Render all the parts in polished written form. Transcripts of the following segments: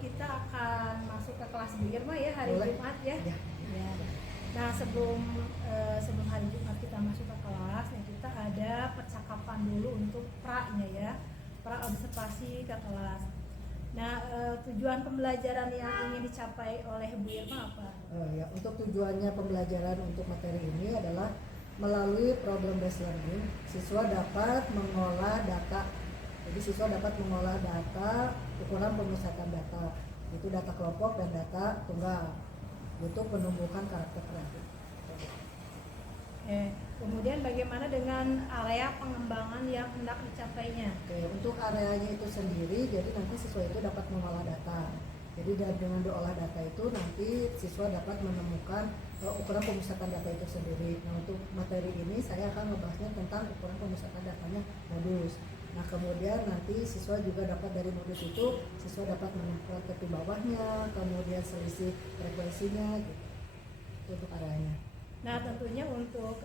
kita akan masuk ke kelas Bu Irma ya hari Boleh. Jumat ya. Ya. Ya. Nah sebelum hari Jumat kita masuk ke kelas, nih kita ada percakapan dulu untuk pra-nya ya, pra observasi ke kelas. Nah tujuan pembelajaran yang ingin dicapai oleh Bu Irma apa? Ya, untuk tujuannya pembelajaran untuk materi ini adalah melalui problem based learning, siswa dapat mengolah data. Jadi siswa dapat mengolah data, ukuran pemusatan data, itu data kelompok dan data tunggal, untuk menumbuhkan karakter kreatif. Kemudian bagaimana dengan area pengembangan yang hendak dicapainya? Untuk areanya itu sendiri, jadi nanti siswa itu dapat mengolah data. Jadi dengan diolah data itu nanti siswa dapat menemukan ukuran pemusatan data itu sendiri. Nah, untuk materi ini saya akan membahasnya tentang ukuran pemusatan datanya modus. Nah, kemudian nanti siswa juga dapat dari modus itu siswa dapat menemukan tepi bawahnya, kemudian selisih frekuensinya gitu. Itu untuk areanya. Nah tentunya untuk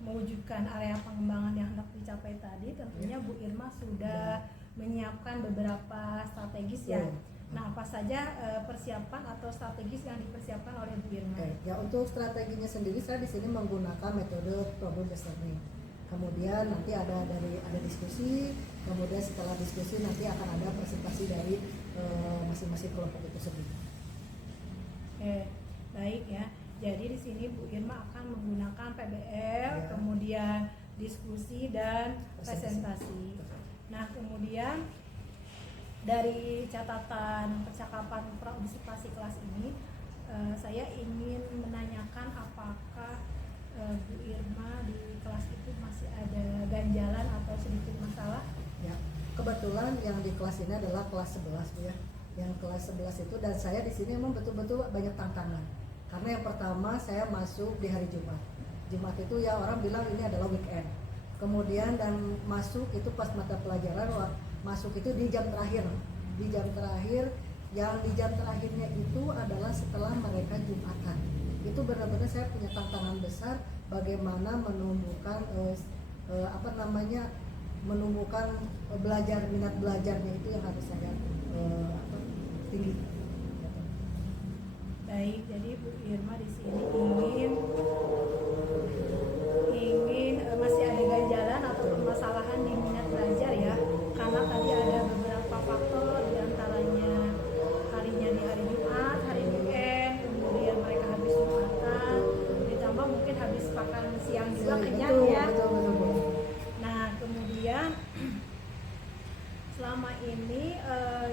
mewujudkan area pengembangan yang hendak dicapai tadi, tentunya Bu Irma sudah menyiapkan beberapa strategis ya. Nah apa saja persiapan atau strategis yang dipersiapkan oleh Bu Irma? Ya, untuk strateginya sendiri saya di sini menggunakan metode problem based learning. Kemudian nanti ada diskusi, kemudian setelah diskusi nanti akan ada presentasi dari masing-masing kelompok itu sendiri. Baik ya. Jadi di sini Bu Irma akan menggunakan PBL, ya, kemudian diskusi dan presentasi. Nah, kemudian dari catatan percakapan praobservasi kelas ini, saya ingin menanyakan apakah Bu Irma di kelas itu masih ada ganjalan atau sedikit masalah? Ya, kebetulan yang di kelas ini adalah kelas 11 Bu ya. Yang kelas 11 itu, dan saya di sini memang betul-betul banyak tantangan. Karena yang pertama saya masuk di hari Jumat. Jumat itu ya orang bilang ini adalah weekend. Kemudian dan masuk itu pas mata pelajaran, masuk itu di jam terakhir. Di jam terakhir, yang di jam terakhirnya itu adalah setelah mereka Jumatan. Itu benar-benar saya punya tantangan besar bagaimana menumbuhkan menumbuhkan minat belajarnya itu yang harus saya tinggi. Baik, jadi Bu Irma di sini ingin masih ada ganjalan atau permasalahan di minat belajar ya, karena tadi ada beberapa faktor, diantaranya harinya di hari Jumat, hari weekend, kemudian mereka habis Jumatan, ditambah mungkin habis makan siang juga kenyang ya. Nah kemudian selama ini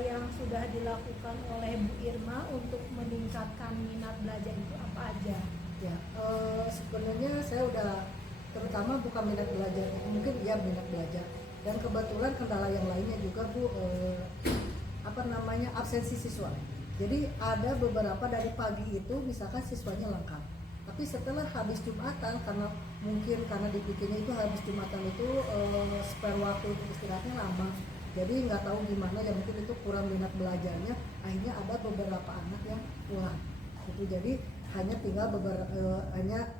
yang sudah dilakukan oleh Bu Irma untuk meningkatkan minat belajar itu apa aja? Ya, sebenarnya saya udah terutama bukan minat belajar, mungkin ya minat belajar, dan kebetulan kendala yang lainnya juga Bu, absensi siswa. Jadi ada beberapa dari pagi itu misalkan siswanya lengkap, tapi setelah habis Jumatan karena dipikirnya itu habis Jumatan itu spare waktu untuk istirahatnya lama. Jadi nggak tahu gimana ya, mungkin itu kurang minat belajarnya, akhirnya ada beberapa anak yang pulang itu. Jadi hanya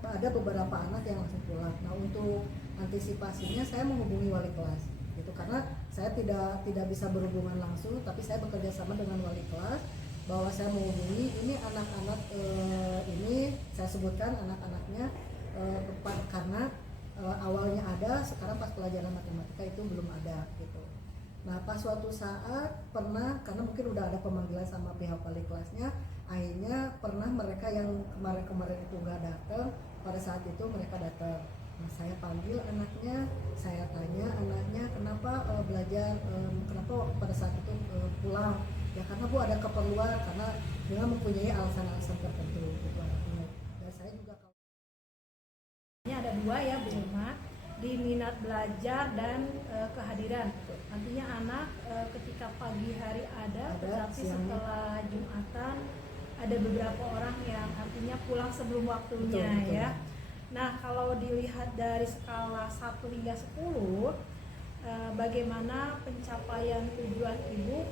ada beberapa anak yang langsung pulang. Nah, untuk antisipasinya saya menghubungi wali kelas gitu, karena saya tidak bisa berhubungan langsung, tapi saya bekerja sama dengan wali kelas bahwa saya menghubungi ini anak-anak ini saya sebutkan anak-anaknya karena awalnya ada, sekarang pas pelajaran matematika itu belum ada gitu. Nah, pas suatu saat pernah, karena mungkin udah ada pemanggilan sama pihak wali kelasnya, akhirnya pernah mereka yang kemarin itu nggak datang, pada saat itu mereka datang. Nah, saya panggil anaknya, saya tanya anaknya kenapa belajar, kenapa pada saat itu pulang. Ya karena Bu ada keperluan, karena dia mempunyai alasan-alasan tertentu gitu anaknya. Dan saya juga ini ada dua ya Bu Irma, di minat belajar dan kehadiran. Nantinya anak ketika pagi hari ada, tetapi setelah Jumatan ada beberapa orang yang artinya pulang sebelum waktunya. Betul. Ya. Nah, kalau dilihat dari skala 1 hingga 10, bagaimana pencapaian tujuan Ibu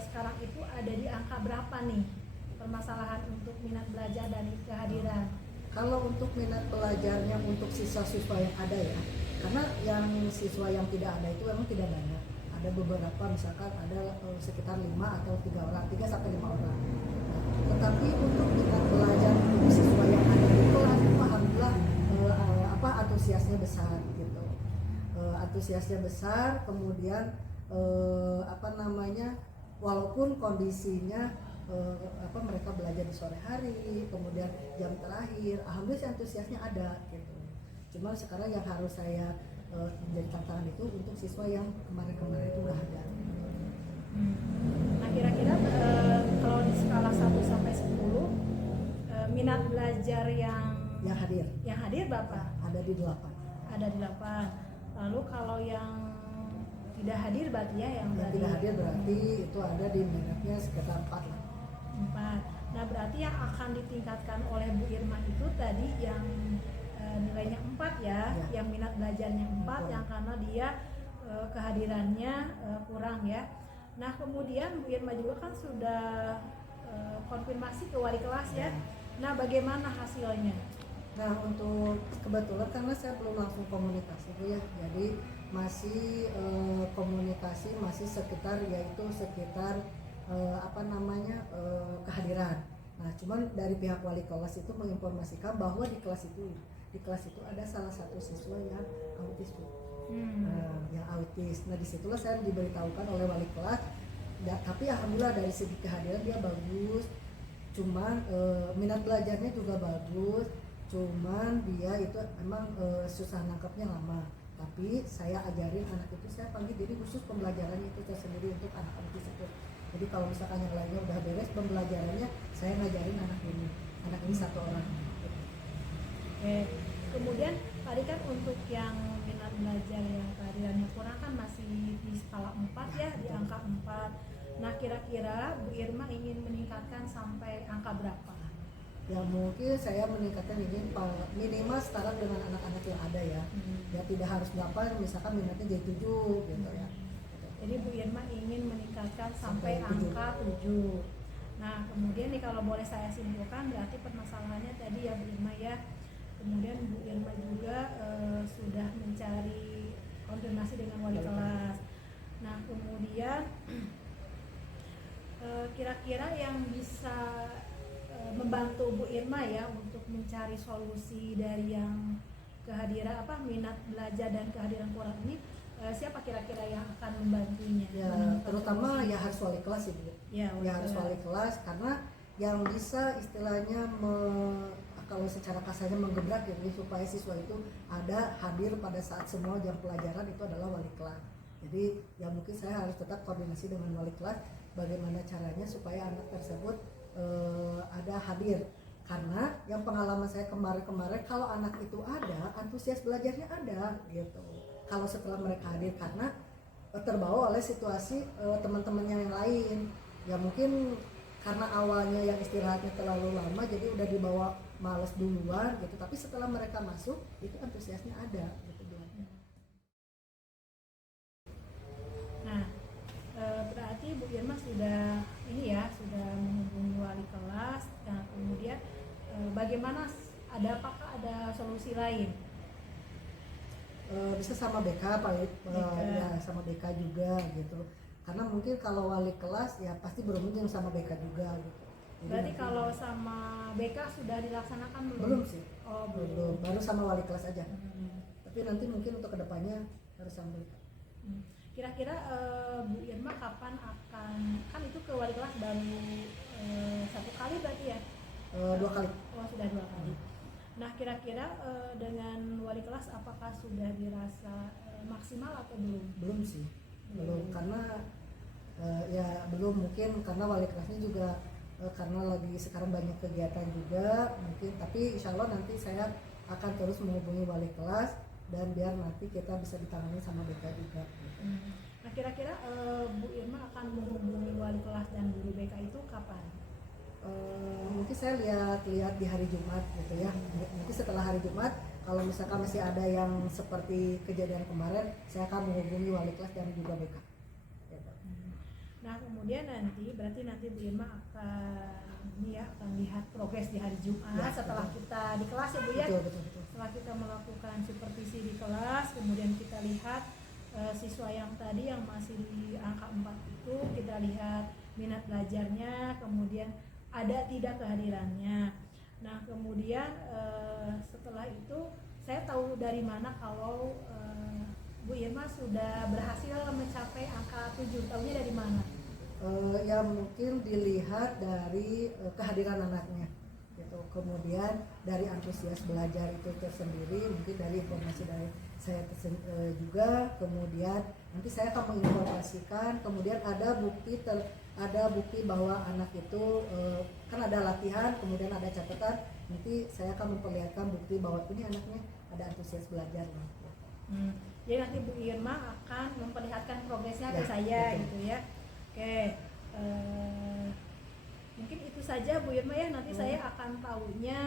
sekarang itu ada di angka berapa nih permasalahan untuk minat belajar dan kehadiran? Kalau untuk minat belajarnya untuk siswa-siswa yang ada ya, karena yang siswa yang tidak ada itu memang tidak banyak. ada beberapa misalkan ada sekitar 5 atau 3 orang, 3 sampai 5 orang. Tetapi untuk minat belajar untuk siswa yang ada di kelas itu alhamdulillah antusiasnya besar gitu. Antusiasnya besar, kemudian walaupun kondisinya mereka belajar di sore hari, kemudian jam terakhir, alhamdulillah sih antusiasnya ada gitu. Cuma sekarang yang harus saya menjadi tantangan itu untuk siswa yang kemarin-kemarin itu udah ada. Nah kira-kira kalau di skala 1 sampai 10 minat belajar yang hadir berapa? Ada di 8. Ada di 8. Lalu kalau yang tidak hadir berarti ya yang tidak hadir berarti itu ada di minatnya sekitar 4 lah. 4. Nah berarti yang akan ditingkatkan oleh Bu Irma itu tadi yang nilainya 4 ya, yang minat belajarnya 4 yang karena dia kehadirannya kurang ya. Nah kemudian Bu Irma juga kan sudah konfirmasi ke wali kelas ya. Nah bagaimana hasilnya? Nah untuk kebetulan karena saya belum langsung komunikasi Bu ya, jadi masih komunikasi masih sekitar kehadiran. Nah cuman dari pihak wali kelas itu menginformasikan bahwa di kelas itu ada salah satu siswa yang autis Bu. Yang autis. Nah disitulah saya diberitahukan oleh wali kelas. Tapi alhamdulillah dari segi kehadiran dia bagus. Cuman minat belajarnya juga bagus. Cuman dia itu emang susah nangkapnya lama. Tapi saya ajarin anak itu, saya panggil jadi khusus pembelajarannya itu tersendiri untuk anak autis itu. Jadi kalau misalkan yang lainnya udah beres pembelajarannya, saya ngajarin anak ini 1 orang. Oke. Kemudian tadi kan untuk yang minat belajar yang kehadirannya kurang kan masih di skala 4 ya, di angka 4. Nah kira-kira Bu Irma ingin meningkatkan sampai angka berapa? Ya mungkin saya meningkatkan ini minimal setara dengan anak-anak yang ada ya. Ya tidak harus 8, misalkan minatnya jadi 7 gitu ya. Jadi Bu Irma ingin meningkatkan sampai angka 7. Nah kemudian nih kalau boleh saya simpulkan berarti permasalahannya tadi ya Bu Irma ya. Kemudian Bu Irma juga sudah mencari konfirmasi dengan wali kelas. Nah kemudian kira-kira yang bisa membantu Bu Irma ya untuk mencari solusi dari yang kehadiran minat belajar dan kehadiran kurang ini, siapa kira-kira yang akan membantunya? Ya terutama ya harus wali kelas ya Bu. Ya harus wali kelas karena yang bisa istilahnya kalau secara kasarnya menggebrak ya supaya siswa itu ada hadir pada saat semua jam pelajaran itu adalah wali kelas. Jadi ya mungkin saya harus tetap koordinasi dengan wali kelas bagaimana caranya supaya anak tersebut ada hadir. Karena yang pengalaman saya kemarin kalau anak itu ada, antusias belajarnya ada gitu. Kalau setelah mereka hadir karena terbawa oleh situasi teman-temannya yang lain. Ya mungkin karena awalnya yang istirahatnya terlalu lama jadi udah dibawa males duluan gitu, tapi setelah mereka masuk itu antusiasnya ada gitu. Nah berarti Bu Irma sudah sudah menghubungi wali kelas. Nah kemudian bagaimana, apakah ada solusi lain? Bisa sama BK ya sama BK juga gitu. Karena mungkin kalau wali kelas ya pasti berunding sama BK juga gitu. Jadi berarti kalau sama BK sudah dilaksanakan belum? Belum sih. Oh belum. Baru sama wali kelas aja. Tapi nanti mungkin untuk kedepannya harus sama BK. Kira-kira Bu Irma kapan akan, kan itu ke wali kelas baru 1 kali berarti ya? 2 kali. Oh sudah 2 kali. Nah kira-kira dengan wali kelas apakah sudah dirasa maksimal atau belum? Belum sih. Belum karena ya belum, mungkin karena wali kelasnya juga karena lagi sekarang banyak kegiatan juga mungkin, tapi insya Allah nanti saya akan terus menghubungi wali kelas dan biar nanti kita bisa ditangani sama BK juga. Nah kira-kira Bu Irma akan menghubungi wali kelas dan guru BK itu kapan? Mungkin saya lihat di hari Jumat gitu ya. Nanti setelah hari Jumat kalau misalkan masih ada yang seperti kejadian kemarin, saya akan menghubungi wali kelas dan juga BK. Nah kemudian berarti nanti Bu Irma akan lihat progres di hari Jumat setelah kita di kelas ya Bu ya. Betul. Setelah kita melakukan supervisi di kelas, kemudian kita lihat siswa yang tadi yang masih di angka 4 itu kita lihat minat belajarnya, kemudian ada tidak kehadirannya. Nah kemudian setelah itu saya tahu dari mana kalau Bu Irma sudah berhasil mencapai angka 7, tahunya dari mana? Ya mungkin dilihat dari kehadiran anaknya gitu. Kemudian dari antusias belajar itu tersendiri, mungkin dari informasi dari saya juga. Kemudian nanti saya akan menginformasikan, kemudian ada bukti bahwa anak itu kan ada latihan, kemudian ada catatan, nanti saya akan memperlihatkan bukti bahwa ini anaknya ada antusias belajar. Jadi nanti Bu Irma akan memperlihatkan progresnya ke Ya, saya betul. gitu ya. Oke, mungkin itu saja Bu Irma ya. Nanti saya akan tahunya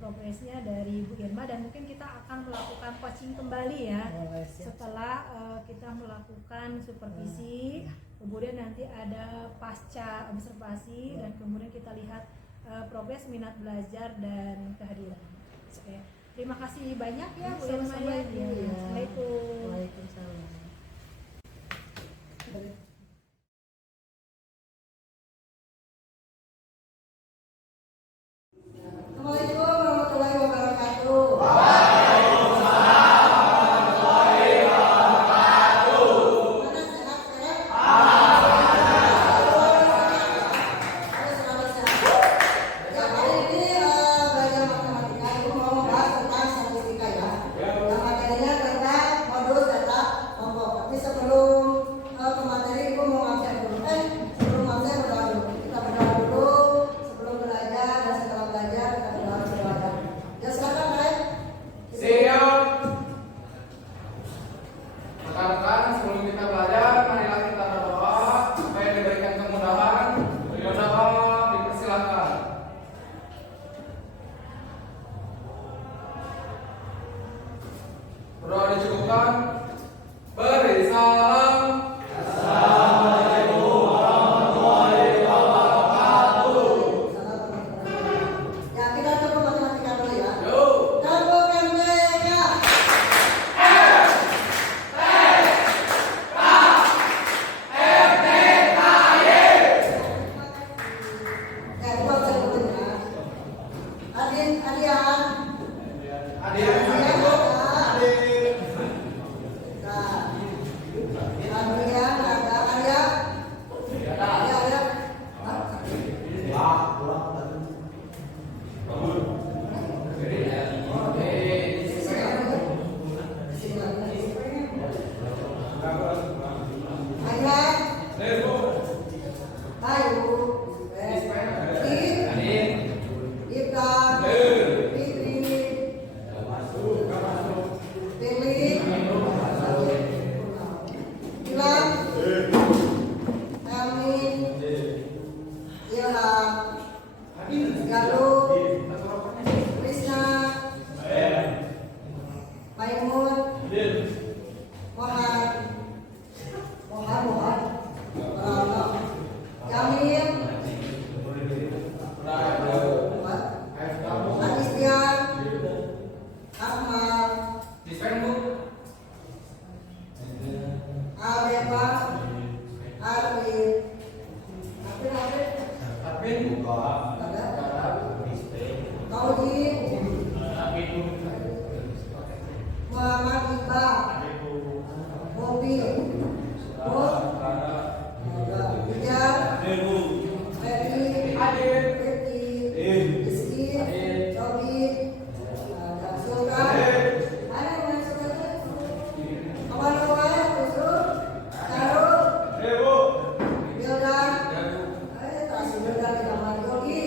progresnya dari Bu Irma, dan mungkin kita akan melakukan coaching kembali ya. Setelah kita melakukan supervisi, kemudian nanti ada pasca observasi, dan kemudian kita lihat progres minat belajar dan kehadiran. Oke. Terima kasih banyak ya Bu Irma ya. Assalamualaikum. Waalaikumsalam. Assalamualaikum warahmatullahi wabarakatuh. Berdoa dicukupkan. Beri salam. Ya, kita coba matematika dulu ya. Yuk. Gabungkan mereka. Ya, coba saya dulu ya. Adin, Adian. Adik. Adrian, ada Arya. Arya. Ayu. Ika. Fitri. Billy. Gilang. Amin. Ilham. Galuh. Krishna. Maimun. Mohan. Jamil. Adistian. Akmal. Aldepa. Arwin. Ada. Tauji. Muhammad Iqbal. Bobi. Bob. Bijar. Ferry. Ricky. Rizky. Robi. Ada Sultan. Ada yang Sultan. Kawan-kawan, Kusru. Taruh. Bildan. Tasih Bildan di kamar Yogi.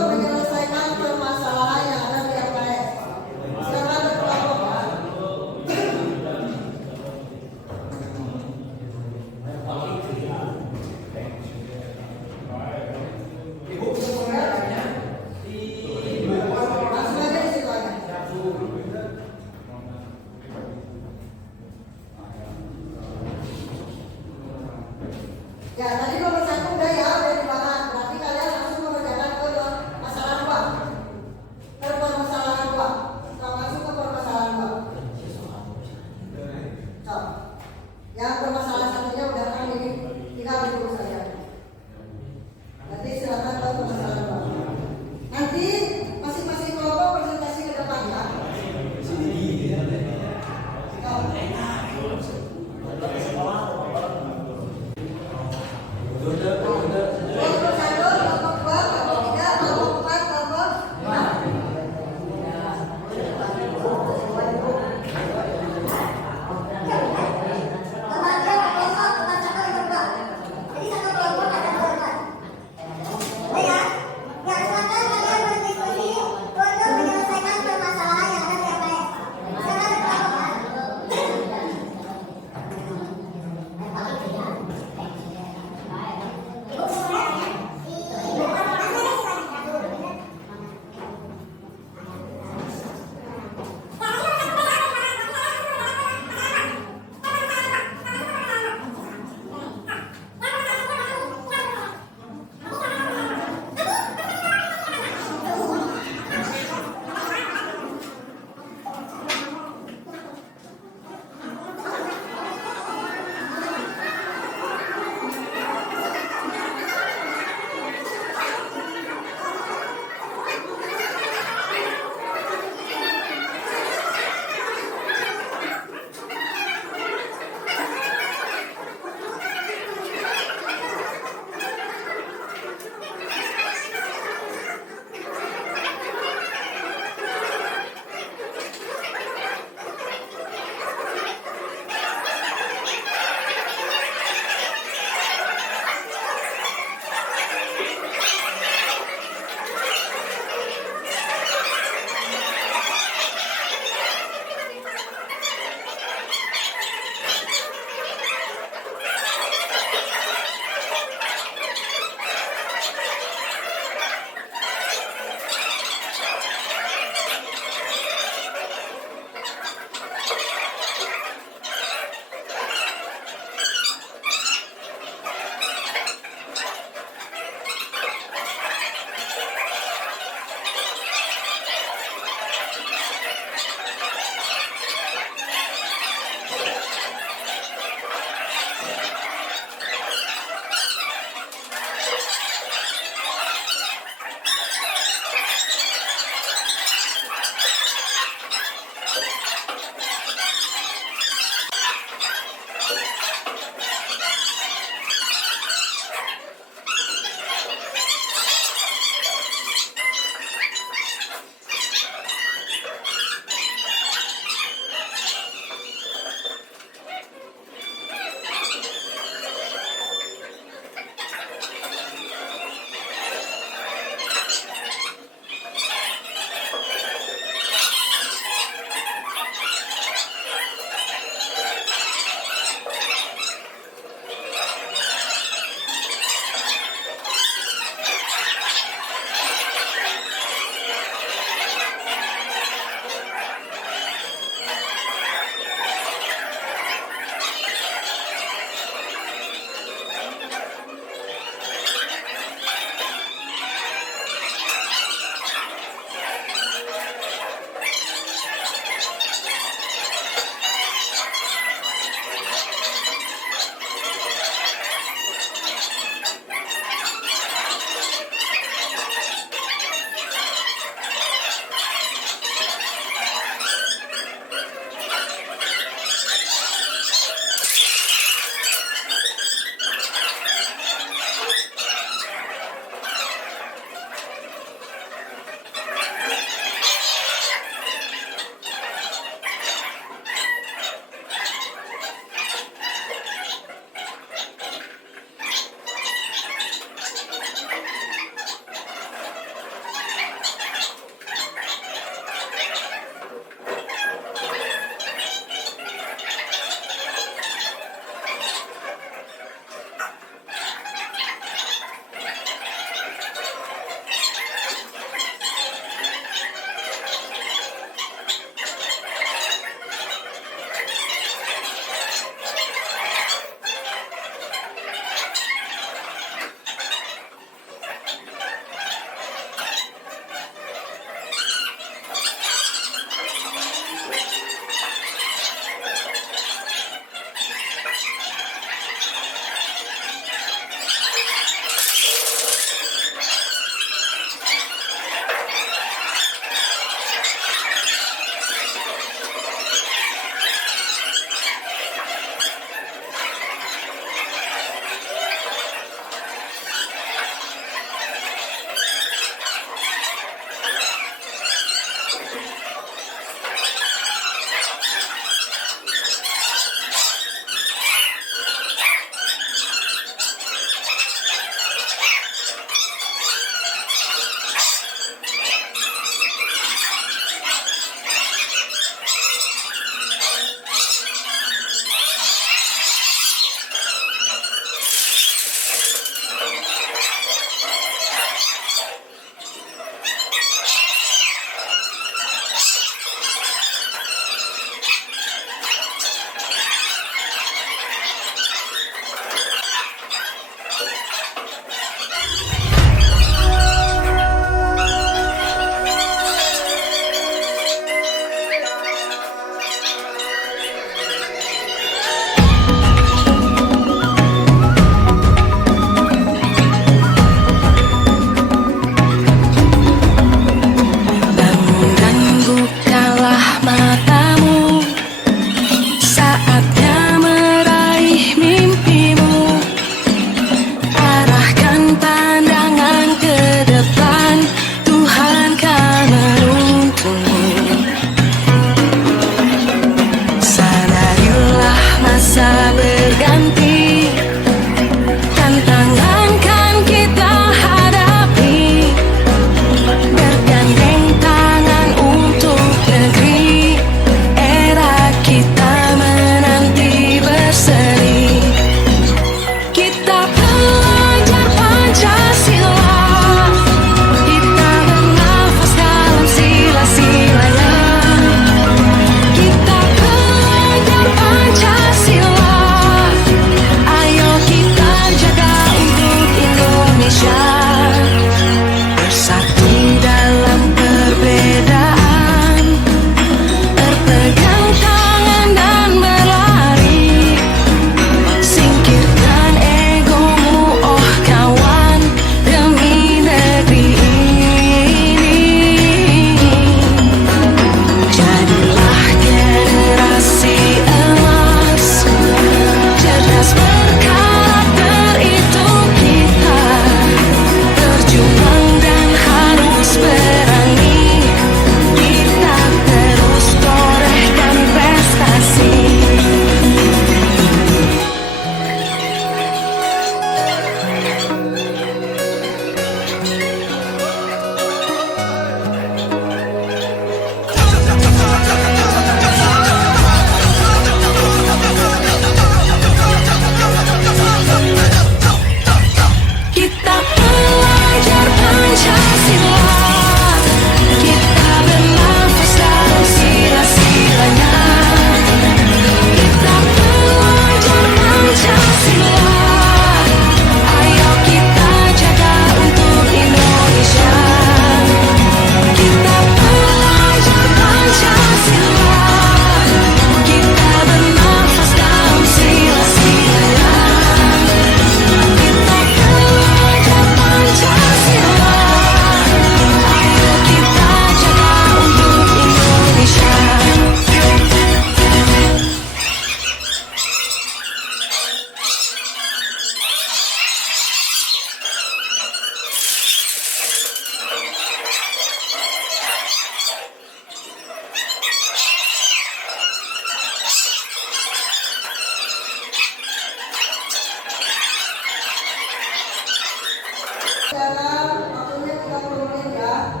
waktunya 30 menit ya.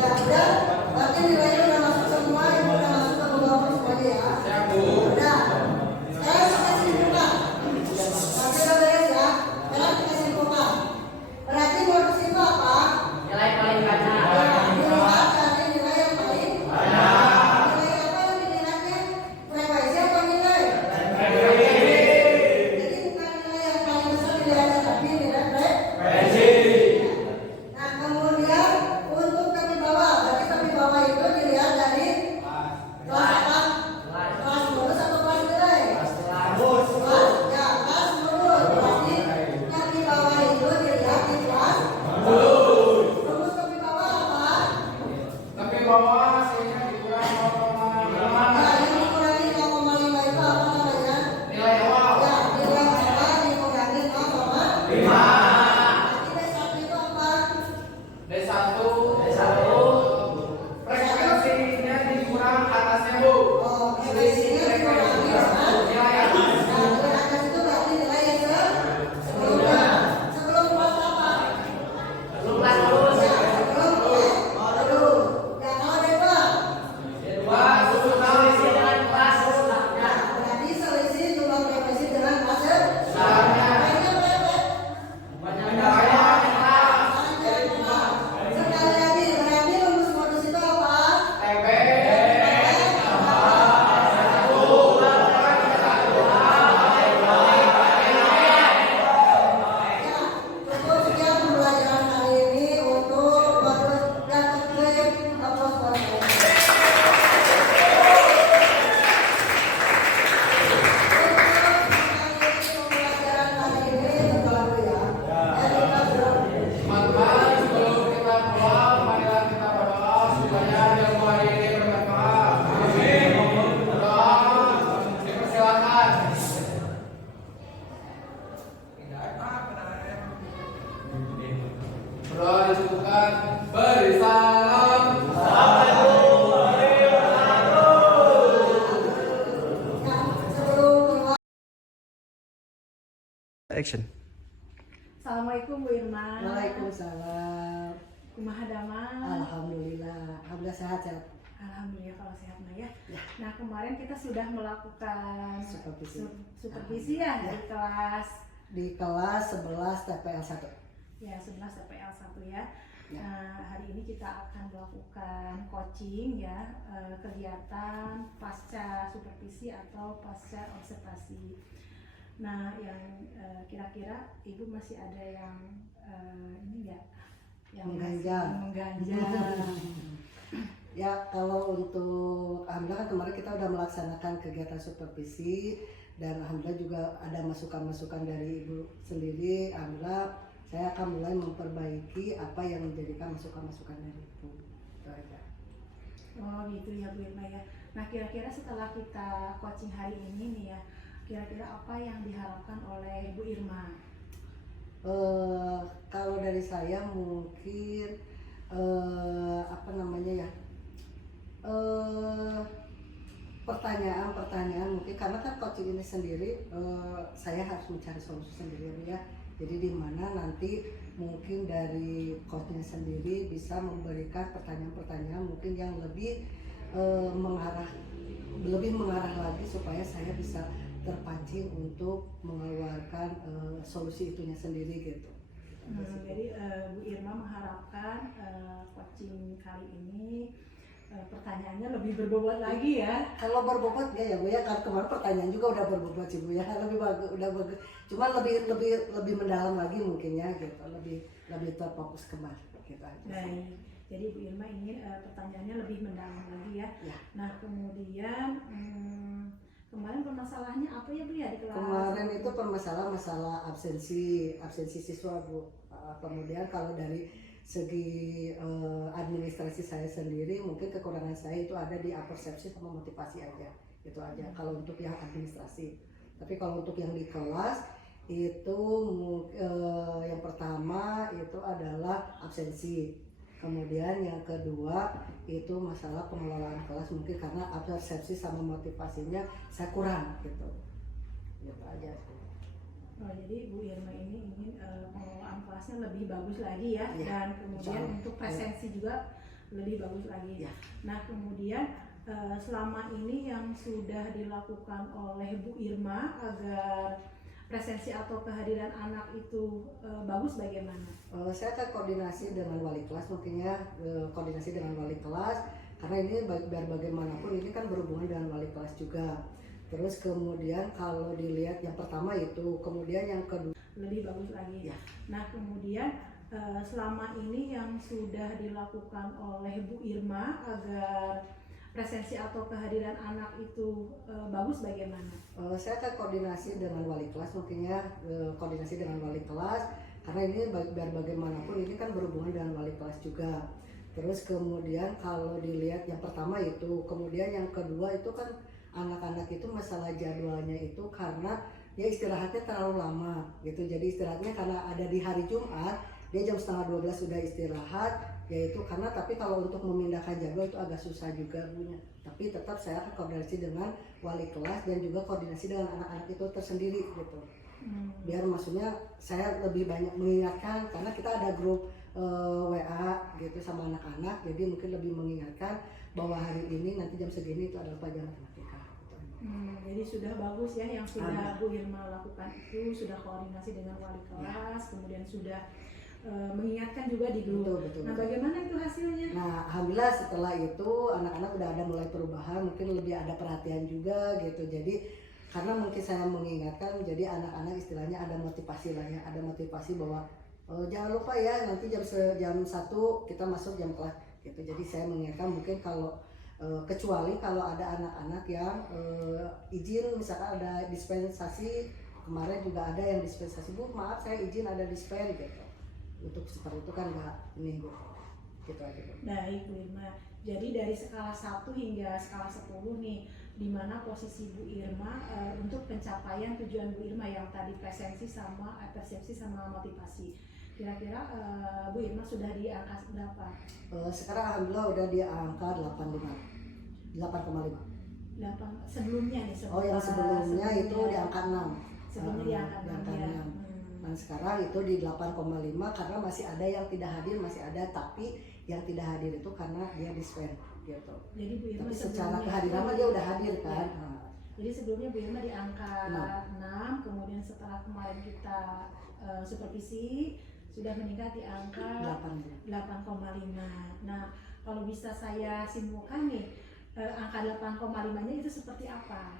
Ya udah, berarti nilainya udah masuk semua, ibu udah masuk ke bawah semuanya ya. Siap, Bu. Udah. Sekarang kita simpulkan. Nanti udah beres ya. Sekarang kita simpulkan. Berarti modus itu apa? Nilai paling banyak. Dilihat dari nilai yang paling banyak. Nilai apa yang dilihatnya? Frekuensi atau nilai? Jadi bukan nilai yang paling besar dilihatnya, tapi nilai frekuensi. Nah kemudian untuk tepi bawah, berarti tepi bawah itu dilihat dari kelas apa? Kelas modus atau kelas nilai? Kelas, ya kelas modus. Berarti yang di bawah itu dilihat di kelas modus. Rumus tepi bawah apa? Tapi bawah hasilnya dikurang 0,5. Nah, yang dikurangi 0,5 itu apa namanya? Nilai awal. Ya, nilai awal dikurangi 0,5. Berarti D1 itu apa? D1. Frekuensinya dikurang atasnya, Bu. Oh, frekuensinya dikurangi dengan Nilai atas. nah, nilai atas itu berarti nilai yang sebelumnya. Sebelum kelas apa? Belum kelas lulus. Ya, sebelum kelas modus. Ya, kalau D2? Dua, Selisih dengan kelas selanjutnya. Berarti selisih jumlah frekuensi dengan kelas Selanjutnya. lainnya berapa? Sekali lagi, berarti rumus modus itu apa? TP. Ya, cukup sekian pembelajaran hari ini untuk modus dan klik upload podcast. Pembelajaran hari ini terlalu ya. Teman-teman, sebelum kita pulang, marilah kita berdoa supaya ilmu hari ini bermanfaat. Amin. Doa dipersilakan. Berdoa dicukupkan. Beri salam. Ya, sebelum keluar. Action. Assalamualaikum Bu Irma. Waalaikumsalam. Kumaha damang? Alhamdulillah. Alhamdulillah sehat-sehat. Alhamdulillah kalau sehat Nah ya. Nah kemarin kita sudah melakukan Supervisi. supervisi ya di kelas Di kelas 11 TPL 1. ya 11 TPL 1 ya. Ya. Nah hari ini kita akan melakukan coaching ya, kegiatan pasca supervisi atau pasca observasi. Nah yang kira-kira Ibu masih ada yang ini enggak? Yang Mengganjal. masih mengganjal. Ya, kalau untuk alhamdulillah kan kemarin kita udah melaksanakan kegiatan supervisi dan alhamdulillah juga ada masukan-masukan dari Ibu sendiri. Alhamdulillah saya akan mulai memperbaiki apa yang menjadikan masukan-masukan dari Ibu. Itu aja. Oh gitu ya Bu Irma ya. Nah kira-kira setelah kita coaching hari ini nih ya, kira-kira apa yang diharapkan oleh Bu Irma? Kalau dari saya mungkin apa namanya ya, pertanyaan-pertanyaan mungkin karena kan coaching ini sendiri saya harus mencari solusi sendiri ya. Jadi di mana nanti mungkin dari coachnya sendiri bisa memberikan pertanyaan-pertanyaan mungkin yang lebih mengarah lagi supaya saya bisa terpancing untuk mengeluarkan solusi itunya sendiri gitu. Jadi Bu Irma mengharapkan coaching kali ini pertanyaannya lebih berbobot lagi ya. Kalau berbobot ya Bu ya, kan kemarin pertanyaan juga udah berbobot sih Bu ya, lebih bagus, udah bagus. Cuma lebih mendalam lagi mungkinnya gitu, lebih terfokus kembali gitu aja. Baik. Jadi Bu Irma ingin pertanyaannya lebih mendalam lagi ya. Ya. Nah kemudian kemarin permasalahannya apa ya Bu ya di kelas? Kemarin itu masalah absensi siswa Bu. Kemudian kalau dari segi administrasi saya sendiri mungkin kekurangan saya itu ada di persepsi sama motivasi aja, itu aja kalau untuk yang administrasi. Tapi kalau untuk yang di kelas itu yang pertama itu adalah absensi. Kemudian yang kedua itu masalah pengelolaan kelas, mungkin karena persepsi sama motivasinya saya kurang gitu. Gitu aja sih. Oh, jadi Bu Irma ini ingin pengelolaan kelasnya lebih bagus lagi ya, Ya, dan kemudian insyaallah. untuk presensi juga lebih bagus lagi. Ya. Nah kemudian selama ini yang sudah dilakukan oleh Bu Irma agar presensi atau kehadiran anak itu bagus bagaimana? Saya akan koordinasi dengan wali kelas, mungkin ya, koordinasi dengan wali kelas karena ini biar bagaimanapun ini kan berhubungan dengan wali kelas juga. Terus kemudian kalau dilihat yang pertama itu, kemudian yang kedua Lebih bagus lagi. ya. Nah kemudian selama ini yang sudah dilakukan oleh Bu Irma agar presensi atau kehadiran anak itu bagus bagaimana? Saya akan koordinasi dengan wali kelas, mungkin ya, koordinasi dengan wali kelas karena ini biar bagaimanapun ini kan berhubungan dengan wali kelas juga. Terus kemudian kalau dilihat yang pertama itu, kemudian yang kedua itu kan anak-anak itu masalah jadwalnya itu karena dia istirahatnya terlalu lama gitu. Jadi istirahatnya karena ada di hari Jumat, dia jam 11:30 sudah istirahat, yaitu karena, tapi kalau untuk memindahkan jadwal itu agak susah juga punya. Tapi tetap saya akan koordinasi dengan wali kelas dan juga koordinasi dengan anak-anak itu tersendiri gitu. Biar maksudnya saya lebih banyak mengingatkan karena kita ada grup WA gitu sama anak-anak, jadi mungkin lebih mengingatkan bahwa hari ini nanti jam segini itu adalah pelajaran matematika. Jadi sudah bagus ya yang sudah Bu Irma lakukan itu, sudah koordinasi dengan wali kelas, kemudian sudah mengingatkan juga di grup. Betul. Nah bagaimana itu hasilnya? Nah alhamdulillah setelah itu anak-anak udah ada mulai perubahan, mungkin lebih ada perhatian juga gitu. Jadi karena mungkin saya mengingatkan, jadi anak-anak istilahnya ada motivasi lah ya, ada motivasi bahwa jangan lupa ya nanti jam 1 kita masuk jam kelas gitu. Jadi saya mengingatkan mungkin kalau kecuali kalau ada anak-anak yang izin, misalkan ada dispensasi, kemarin juga ada yang dispensasi, Bu maaf saya izin ada dispen gitu. Untuk seperti itu kan enggak ini gitu aja. Baik Bu Irma, jadi dari skala 1 hingga skala 10 nih, di mana posisi Bu Irma untuk pencapaian tujuan Bu Irma yang tadi presensi sama persepsi sama motivasi. Kira-kira Bu Irma sudah di angka berapa? Sekarang alhamdulillah udah di angka 8,5. Sebelumnya nih, Oh yang sebelumnya itu di angka 6. Sebelumnya di angka 6 ya. Nah sekarang itu di 8,5 karena masih ada yang tidak hadir, masih ada, tapi yang tidak hadir itu karena dia dispen gitu. Jadi Bu Irma Tapi secara sebelumnya kehadiran itu dia udah hadir kan. Ya. Jadi sebelumnya Bu Irma di angka 6, kemudian setelah kemarin kita supervisi sudah meningkat di angka 8,5. Nah kalau bisa saya simpulkan nih, angka 8,5-nya itu seperti apa?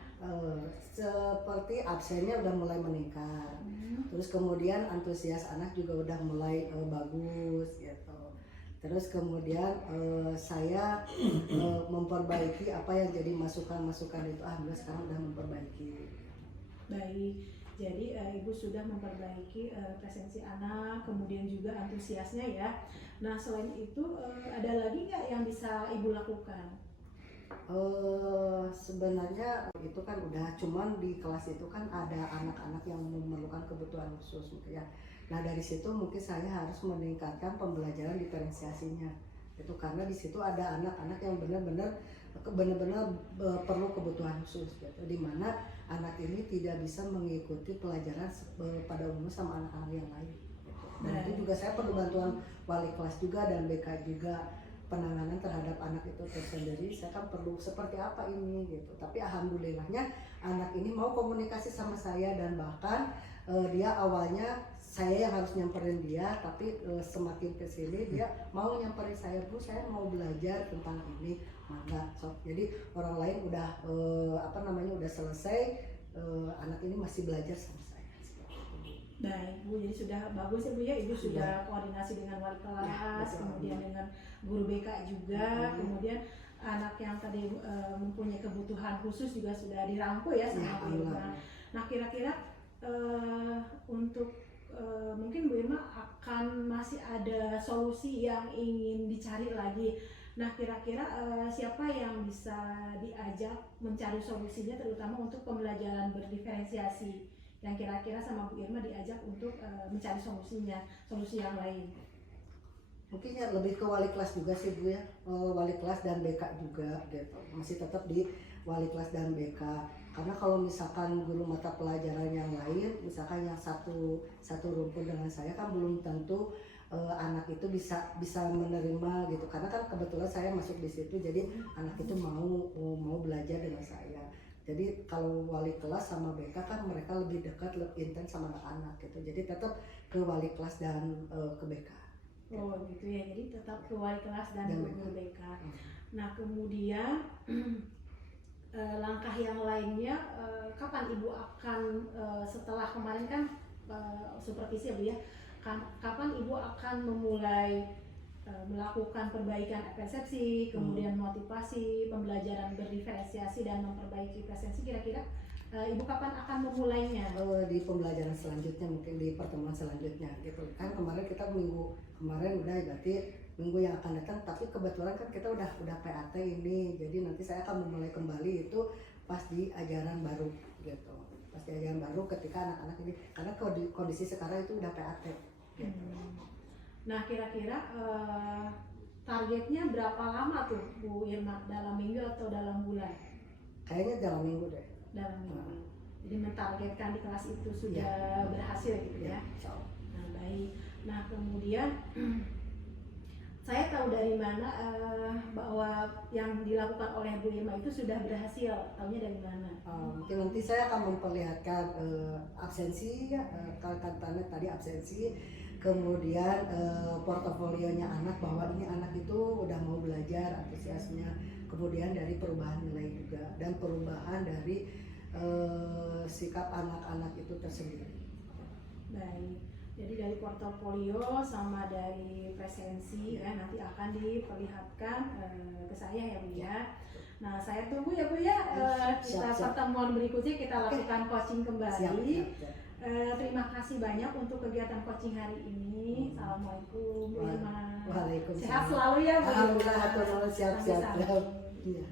Seperti absennya udah mulai meningkat, terus kemudian antusias anak juga udah mulai bagus gitu. Terus kemudian saya memperbaiki apa yang jadi masukan-masukan itu, alhamdulillah sekarang udah memperbaiki. Baik, jadi Ibu sudah memperbaiki presensi anak, kemudian juga antusiasnya ya. Nah selain itu ada lagi nggak yang bisa Ibu lakukan? Sebenarnya itu kan udah, cuman di kelas itu kan ada anak-anak yang memerlukan kebutuhan khusus gitu ya. Nah dari situ mungkin saya harus meningkatkan pembelajaran diferensiasinya itu, karena di situ ada anak-anak yang benar-benar perlu kebutuhan khusus gitu, dimana anak ini tidak bisa mengikuti pelajaran pada umumnya sama anak-anak yang lain gitu. Dan itu juga saya perlu bantuan wali kelas juga dan BK juga, penanganan terhadap anak itu tersendiri. Saya kan perlu seperti apa ini gitu. Tapi alhamdulillahnya anak ini mau komunikasi sama saya, dan bahkan dia awalnya saya yang harus nyamperin dia, tapi semakin kesini dia mau nyamperin saya, Bu saya mau belajar tentang ini, mangga sok. Jadi orang lain udah udah selesai, anak ini masih belajar sama saya. Baik Bu, jadi sudah bagus ya Bu ya, Ibu sudah koordinasi dengan wali kelas, kemudian dengan guru BK juga, kemudian anak yang tadi mempunyai kebutuhan khusus juga sudah dirangkul ya sama Bu Irma. Nah kira-kira untuk mungkin Bu Irma akan masih ada solusi yang ingin dicari lagi. Nah kira-kira siapa yang bisa diajak mencari solusinya, terutama untuk pembelajaran berdiferensiasi, yang kira-kira sama Bu Irma diajak untuk mencari solusinya, solusi yang lain? Mungkin ya lebih ke wali kelas juga sih Bu ya, wali kelas dan BK juga gitu, masih tetap di wali kelas dan BK. Karena kalau misalkan guru mata pelajaran yang lain, misalkan yang satu rumpun dengan saya kan belum tentu anak itu bisa menerima gitu, karena kan kebetulan saya masuk di situ, jadi anak itu mau belajar dengan saya. Jadi kalau wali kelas sama BK kan mereka lebih dekat, lebih intens sama anak-anak gitu, jadi tetap ke wali kelas dan ke BK. Oh gitu ya, jadi tetap ke wali kelas dan Dan guru BK. Nah kemudian langkah yang lainnya, kapan Ibu akan setelah kemarin kan supervisi ya Bu ya, kapan Ibu akan memulai melakukan perbaikan persepsi, kemudian motivasi, pembelajaran berdiferensiasi dan memperbaiki presensi, kira-kira Ibu kapan akan memulainya? Di pembelajaran selanjutnya, mungkin di pertemuan selanjutnya gitu kan. Kemarin kita minggu kemarin udah, berarti minggu yang akan datang, tapi kebetulan kan kita udah PAT ini, jadi nanti saya akan memulai kembali itu pas di ajaran baru gitu, pas di ajaran baru ketika anak-anak ini, karena kondisi sekarang itu udah PAT gitu. Nah kira-kira targetnya berapa lama tuh Bu Irma, dalam minggu atau dalam bulan? Kayaknya dalam minggu deh. Dalam minggu. Jadi mentargetkan di kelas itu sudah berhasil gitu ya. Nah baik. Nah kemudian saya tahu dari mana bahwa yang dilakukan oleh Bu Irma itu sudah berhasil. Taunya dari mana? Mungkin nanti saya akan memperlihatkan absensi, kata-katanya tadi absensi, kemudian portofolionya anak, bahwa ini anak itu udah mau belajar, antusiasnya, kemudian dari perubahan nilai juga, dan perubahan dari sikap anak-anak itu tersendiri. Baik. Jadi dari portofolio sama dari presensi ya nanti akan diperlihatkan ke saya ya Bu ya. Nah saya tunggu ya Bu ya, kita pertemuan berikutnya kita lakukan coaching kembali. Terima kasih banyak untuk kegiatan coaching hari ini. Assalamualaikum Bu Irma. Waalaikumsalam. Sehat selalu ya Bu Irma. Alhamdulillah, siap-siap. Iya.